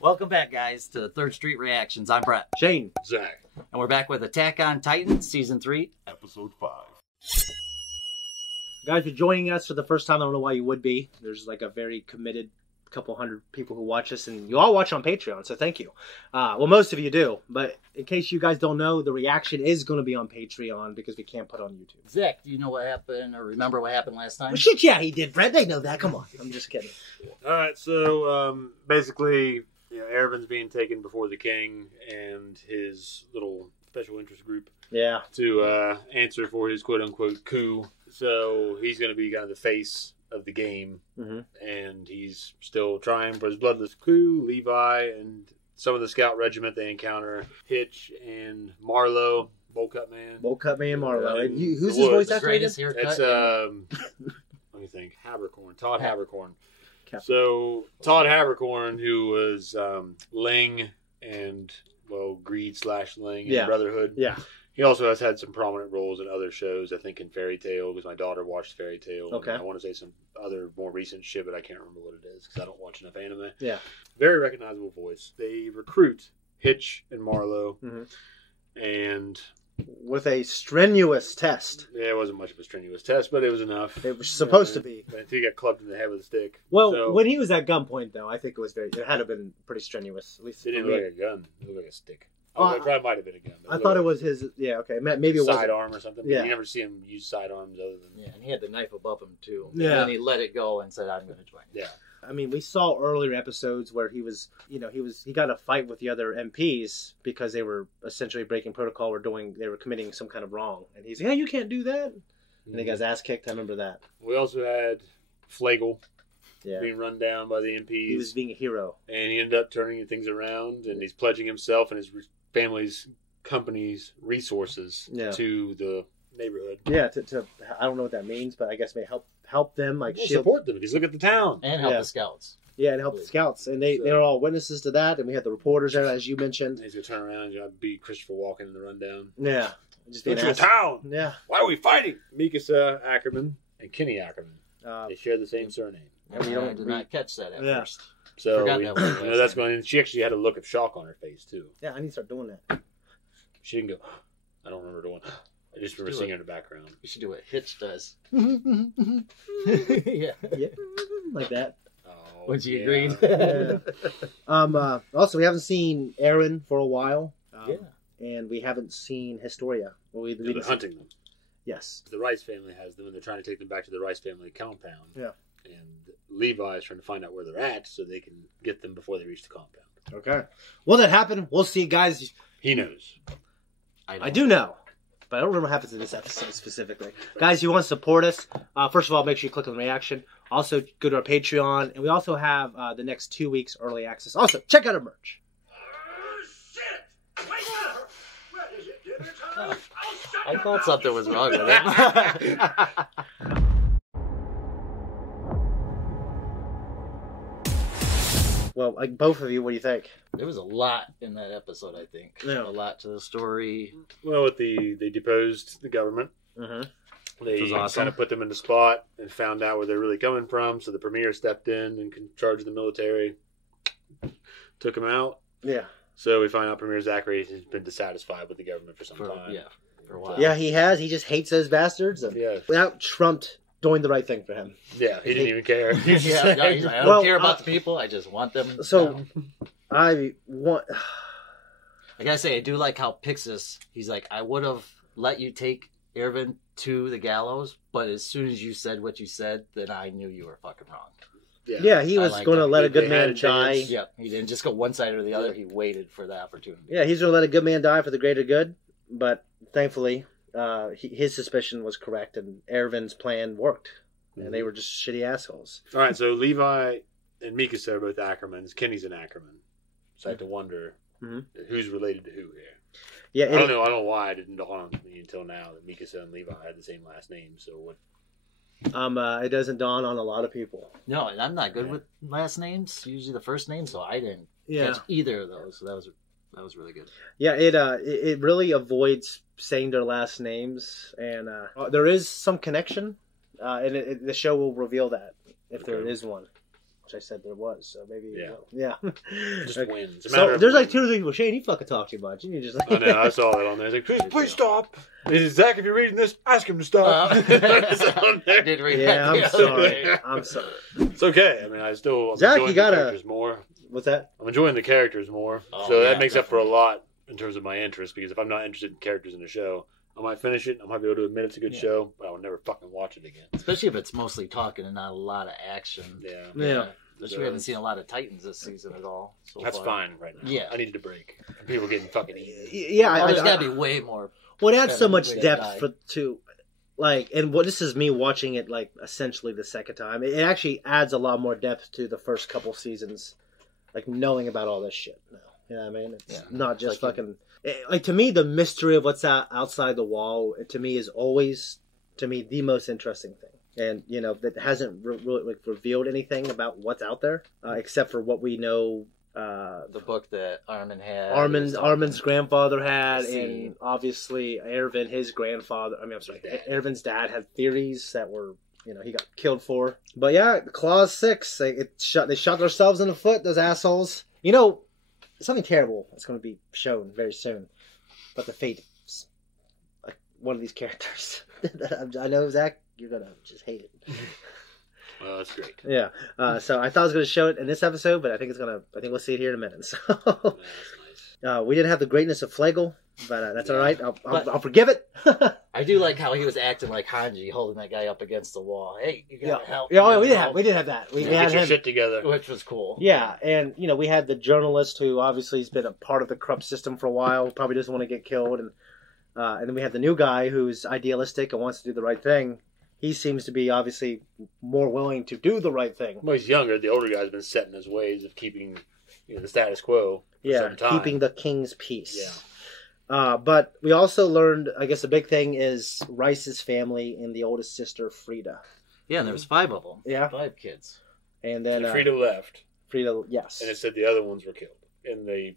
Welcome back, guys, to Third Street Reactions. I'm Brett. Shane. Zach. And we're back with Attack on Titan, Season 3. Episode 5. Guys, if you're joining us for the first time, I don't know why you would be. There's like a very committed couple hundred people who watch us, and you all watch on Patreon, so thank you. Well, most of you do, but in case you guys don't know, the reaction is going to be on Patreon because we can't put it on YouTube. Zach, do you know what happened or remember what happened last time? Well, shit, yeah, he did, Brett. They know that. Come on. I'm just kidding. All right, so basically, Ervin's being taken before the king and his little special interest group Yeah. to answer for his quote-unquote coup. So he's going to be kind of the face of the game, and he's still trying for his bloodless coup. Levi and some of the scout regiment, they encounter Hitch and Marlowe, Bowl Cut Man. Bowl Cut Man Marlowe. And Who's the his voice Woods. actor? Greatest haircut. It's let me think. Habercorn, Todd Habercorn. Captain. So Todd Habercorn, who was Ling and Greed/Ling in Yeah. Brotherhood. Yeah. He also has had some prominent roles in other shows. I think in Fairy Tail, because my daughter watched Fairy Tail. Okay. And I want to say some other more recent shit, but I can't remember what it is because I don't watch enough anime. Yeah. Very recognizable voice. They recruit Hitch and Marlowe, and With a strenuous test. yeah, it wasn't much of a strenuous test, but it was enough. It was supposed to be. Until he got clubbed in the head with a stick. Well, So, when he was at gunpoint, though, I think it had to have been pretty strenuous. At least it didn't for me. look like a gun. It looked like a stick. Oh, It probably might have been a gun. But I thought it was his. Yeah, okay. Maybe it was sidearm or something. But Yeah. you never see him use sidearms other than Yeah, and he had the knife above him, too. Yeah. And then he let it go and said, I'm going to join. yeah. I mean, we saw earlier episodes where he was, he got a fight with the other MPs because they were essentially breaking protocol or they were committing some kind of wrong, and he's, yeah, you can't do that, and he got his ass kicked. I remember that. We also had Flagle Yeah, being run down by the MPs, he was being a hero. and he ended up turning things around, and he's pledging himself and his family's company's resources Yeah. to the neighborhood. Yeah, to I don't know what that means, but I guess may help them, like We'll shield. support them because look at the town. And help Yeah. the scouts. Yeah, and help the scouts, and So- they're all witnesses to that, and we had the reporters there, as you mentioned. He's gonna turn around and beat Christopher Walken in the rundown. Yeah, just being Go to a ass. town. Yeah, Why are we fighting? Mikasa Ackerman and Kenny Ackerman. uh, They share the same surname. And we I don't did read- not catch that at Yeah. first. So Forgot we, that was the last that's name. going. She actually had a look of shock on her face too. yeah, I need to start doing that. She didn't go. I don't remember doing. I just remember do seeing it. her in the background. You should do what Hitch does. Yeah, Yeah. like that. Oh, Would you yeah. agree? Yeah. Also, we haven't seen Aaron for a while. Yeah. And we haven't seen Historia. Well, we They're didn't see- hunting them. Yes. The Rice family has them, and they're trying to take them back to the Rice family compound. Yeah. And Levi is trying to find out where they're at so they can get them before they reach the compound. Okay. Will that happen? We'll see, guys. He knows. I do know, but I don't remember what happens in this episode specifically. Guys, you want to support us? First of all, make sure you click on the reaction. Also, go to our Patreon, and we also have the next 2 weeks early access. Also, check out our merch. I thought something was wrong with it. Well, like both of you, what do you think? There was a lot in that episode, I think. Yeah. A lot to the story. Well, they deposed the government. Mm-hmm. They was awesome. kind of put them in the spot and found out where they're really coming from. So the premier stepped in and charged the military, took him out. Yeah. So we find out Premier Zachary has been dissatisfied with the government for some time. Yeah, for a while. Yeah, he has. He just hates those bastards. And Yeah. without trumped doing the right thing for him. Yeah, he didn't even care. Yeah, no, he's like, I don't Well, care about the people. I just want them. So, down. I want... I gotta say, I do like how Pixis, he's like, I would have let you take Erwin to the gallows, but as soon as you said what you said, then I knew you were fucking wrong. Yeah, he I was like going to that. let a They good had man a chance. die. Yeah, he didn't just go one side or the other. He waited for the opportunity. Yeah, he's going to let a good man die for the greater good. But thankfully, his suspicion was correct, and Ervin's plan worked. And they were just shitty assholes. All right, so Levi and Mikasa are both Ackermans. Kenny's an Ackerman. So I have to wonder who's related to who here. Yeah, I don't know. I don't know why it didn't dawn on me until now that Mikasa and Levi had the same last name. So what? It doesn't dawn on a lot of people. No, and I'm not good with last names. Usually the first name, so I didn't Yeah, catch either of those. So that was really good. yeah. It really avoids saying their last names, and there is some connection, and the show will reveal that if there Okay. is one. which I said there was. So maybe, Yeah. yeah. Just Like, wins. so there's like 2 or 3 people. Shane, you fucking talk too much. You just like... I know. I saw that on there. It's like, please stop. He said, Zach, if you're reading this, ask him to stop. I did read Yeah, that. I'm sorry. I'm sorry. It's okay. I mean, I'm Zach, enjoying you gotta- the characters more. What's that? I'm enjoying the characters more. Oh, So yeah, that makes up for a definitely. lot in terms of my interest, because if I'm not interested in characters in a show, I might finish it. I might be able to admit it's a good show, but I will never fucking watch it again. Especially if it's mostly talking and not a lot of action. Yeah. Yeah. Especially we haven't seen a lot of Titans this season at all. So That's far. fine right now. Yeah. I needed a break. People getting fucking eaten. Yeah, Oh, there's got to be way more. Well, it adds so Better much way to depth die. to like, and what this is me watching it like essentially the second time. It actually adds a lot more depth to the first couple seasons, like knowing about all this shit now. You know what I mean? It's not just like fucking. Like to me, the mystery of what's outside the wall to me is always the most interesting thing. And you know that hasn't really like revealed anything about what's out there, except for what we know. The book that Armin had. Armin's grandfather had, See. and obviously Ervin, his grandfather. I mean, I'm sorry, Ervin's dad had theories that were, you know, he got killed for. But yeah, Clause 6, they shot themselves in the foot. Those assholes. You know, something terrible is going to be shown very soon. But the fate, like one of these characters. I know, Zach, you're gonna just hate it. Well, that's great. Yeah. So I thought I was going to show it in this episode, but I think we'll see it here in a minute. So Yeah, that's nice. we didn't have the greatness of Flegel, but that's all right. But- I'll forgive it. I do like how he was acting like Hanji, holding that guy up against the wall. Hey, you gotta help. Yeah, you we gotta did help. have that. We Get had your him. shit together. Which was cool. Yeah, and you know we had the journalist who obviously has been a part of the corrupt system for a while. Probably doesn't want to get killed, and then we have the new guy who's idealistic and wants to do the right thing. He seems to be obviously more willing to do the right thing. Well, he's younger. The older guy's been set in his ways of keeping the status quo for Yeah, some time. keeping the king's peace. Yeah. But we also learned, I guess, the big thing is Rice's family and the oldest sister, Frida. Yeah, and there was 5 of them. Yeah. 5 kids. And then And Frida left, Frida, yes. and it said the other ones were killed in the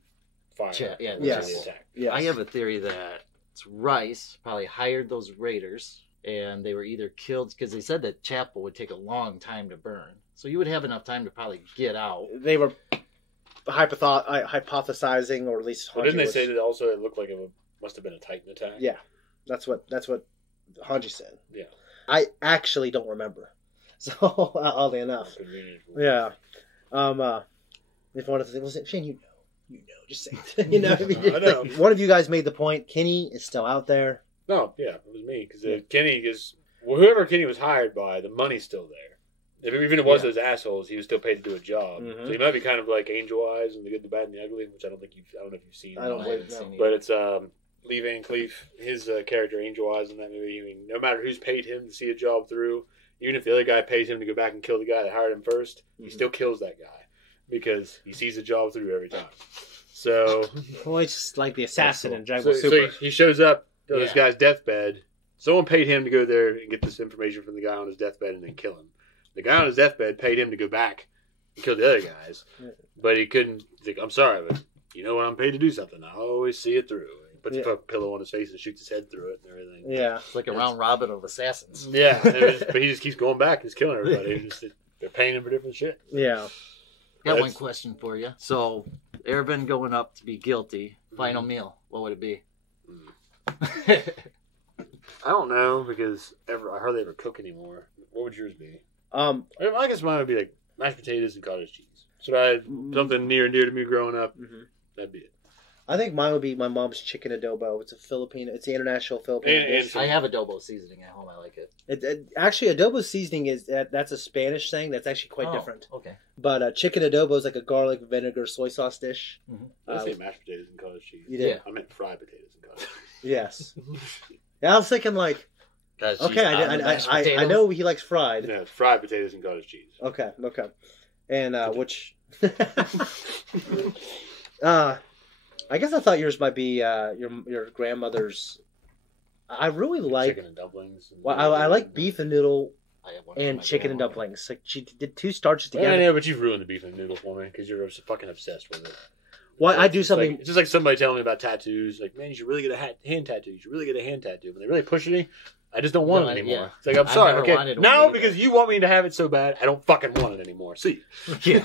fire. Yeah, Yes. The attack. Yes. I have a theory that Rice probably hired those raiders, and they were either killed because they said that chapel would take a long time to burn. So you would have enough time to probably get out. They were hypothesizing, or at least Well, didn't they was- say that also it looked like must have been a Titan attack? Yeah, that's what Hanji said. Yeah. I actually don't remember. So oddly enough, Convenient. yeah. If one of the things, Shane, you know, just say it. You know, I know. One of you guys made the point. Kenny is still out there. No, yeah, it was me because Kenny is whoever Kenny was hired by. The money's still there. Even if it was those assholes, he was still paid to do a job. Mhm. So he might be kind of like Angel Eyes and the Good, the Bad, and the Ugly, which I don't know if you've seen. I don't I believe haven't no. seen But either. it's Lee Van Cleef, his character Angel Eyes in that movie. I mean, no matter who's paid him to see a job through, even if the other guy pays him to go back and kill the guy that hired him first, he still kills that guy because he sees the job through every time. So, Well, it's just like the assassin in Dragon so, Ball Super. so he shows up to this Yeah. guy's deathbed. Someone paid him to go there and get this information from the guy on his deathbed and then kill him. The guy on his deathbed paid him to go back and kill the other guys, but he couldn't. He's like, I'm sorry, but you know when I'm paid to do something, I always see it through. He puts a pillow on his face and shoots his head through it and everything. Yeah. It's like a round robin of assassins. Yeah, but he just keeps going back and he's killing everybody. They're paying him for different shit. Yeah. Got one That's- question for you. So, Ervin going up to be guilty. Final meal. What would it be? I don't know because I hardly ever cook anymore. What would yours be? I guess mine would be like mashed potatoes and cottage cheese. So I had something near and dear to me growing up. Mhm. That'd be it. I think mine would be my mom's chicken adobo. It's a Filipino. It's the international Filipino And- dish. I have adobo seasoning at home. I like it. Actually, adobo seasoning that's a Spanish thing. That's actually quite Oh, different. Okay. But chicken adobo is like a garlic vinegar soy sauce dish. I say mashed potatoes and cottage cheese. You did? Yeah. I meant fried potatoes and cottage cheese. Yes. Yeah, I was thinking like, Guys, she's okay, on the mashed I potatoes. know he likes fried. No, it's fried potatoes and cottage cheese. Okay. And which I guess I thought yours might be your grandmother's. I really like. Chicken and dumplings. And Well, I like beef and noodle I have one for and my chicken and grandma. dumplings. Like she did 2 starches Yeah, together. I know, but you've ruined the beef and noodle for me because you're fucking obsessed with it. Well, I do It's something. Like, it's just like somebody telling me about tattoos. Like, man, you should really get a hand tattoo. You should really get a hand tattoo. When they really push me, I just don't want No, it anymore. yeah. It's like, I'm I've sorry. never Okay, wanted one now either. because you want me to have it so bad, I don't fucking want it anymore. See, Yeah.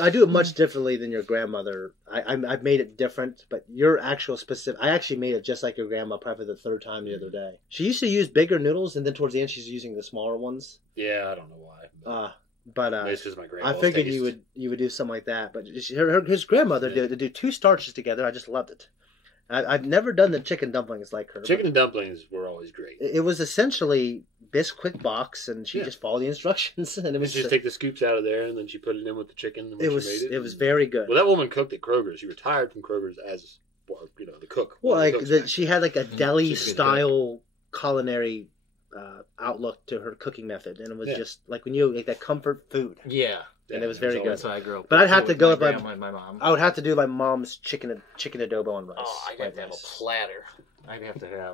I do it much differently than your grandmother. I've made it different, but your actual specific. I actually made it just like your grandma, probably the third time the other day. She used to use bigger noodles, and then towards the end, she's using the smaller ones. yeah, I don't know why. But It's just my I grandma's figured taste. you would do something like that. But his grandmother did to do two starches together. I just loved it. I've never done the chicken dumplings like her. Chicken and dumplings were always great. It was essentially Bisquick box, and she Yeah. just followed the instructions, and it was She just take the scoops out of there, and then she put it in with the chicken. And it was she made it was very good. Well, that woman cooked at Kroger's. She retired from Kroger's as, well, the cook. Well, One of like the cooks back she had like a deli She's good. style culinary outlook to her cooking method, and it was Yeah. just like when you like that comfort food. Yeah. And it was very That's good. how I grew up. But I'd have too, to go with with my grandma and my mom. I would have to do my mom's chicken adobo and rice. Oh, I'd have to have a Rice. platter.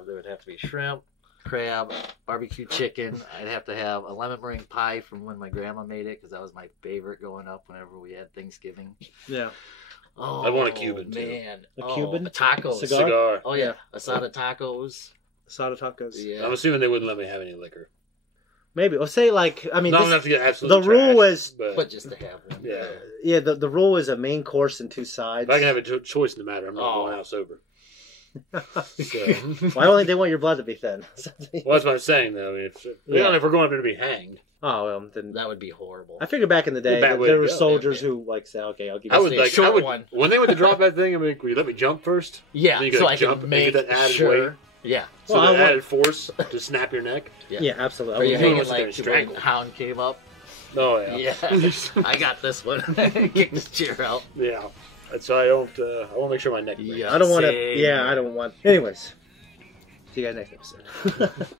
There would have to be shrimp, crab, barbecue chicken. I'd have to have a lemon meringue pie from when my grandma made it because that was my favorite growing up whenever we had Thanksgiving. Yeah. Oh, I want a Cuban, too. Man. A Cuban? Tacos. Cigar? Oh, yeah. Asada tacos. Asada tacos. Yeah. I'm assuming they wouldn't let me have any liquor. Maybe. Well, say like I mean, Not this- enough to get absolutely the rule trashed, is- But just to have one. Yeah. yeah, the rule is a main course and two sides. If I can have a choice in the matter, I'm not Oh. going out sober. So. Well, I don't think they want your blood to be thin. Well, that's what I'm saying, though. I mean, if we're going up there to be hanged, Oh well, then That would be horrible. I figured back in the day bad that way there to were go. soldiers Yeah. who like say, "Okay, I'll give I you." would Stay like short one. when they went to drop that thing. I mean, will you let me jump first? Yeah, So you gotta so I jump can and make get that added sure. weight. Yeah. So Well, I that want- added force to snap your neck. Yeah, absolutely. Are you I hanging would- hanging wants to like get when strangled. Hound came up? Oh yeah. Yeah. I got this one. Kick this chair out. Yeah. That's why I don't. I want to make sure my neck. breaks. Yeah. I don't want to. Same. Yeah, I don't want. Anyways, see you guys next episode.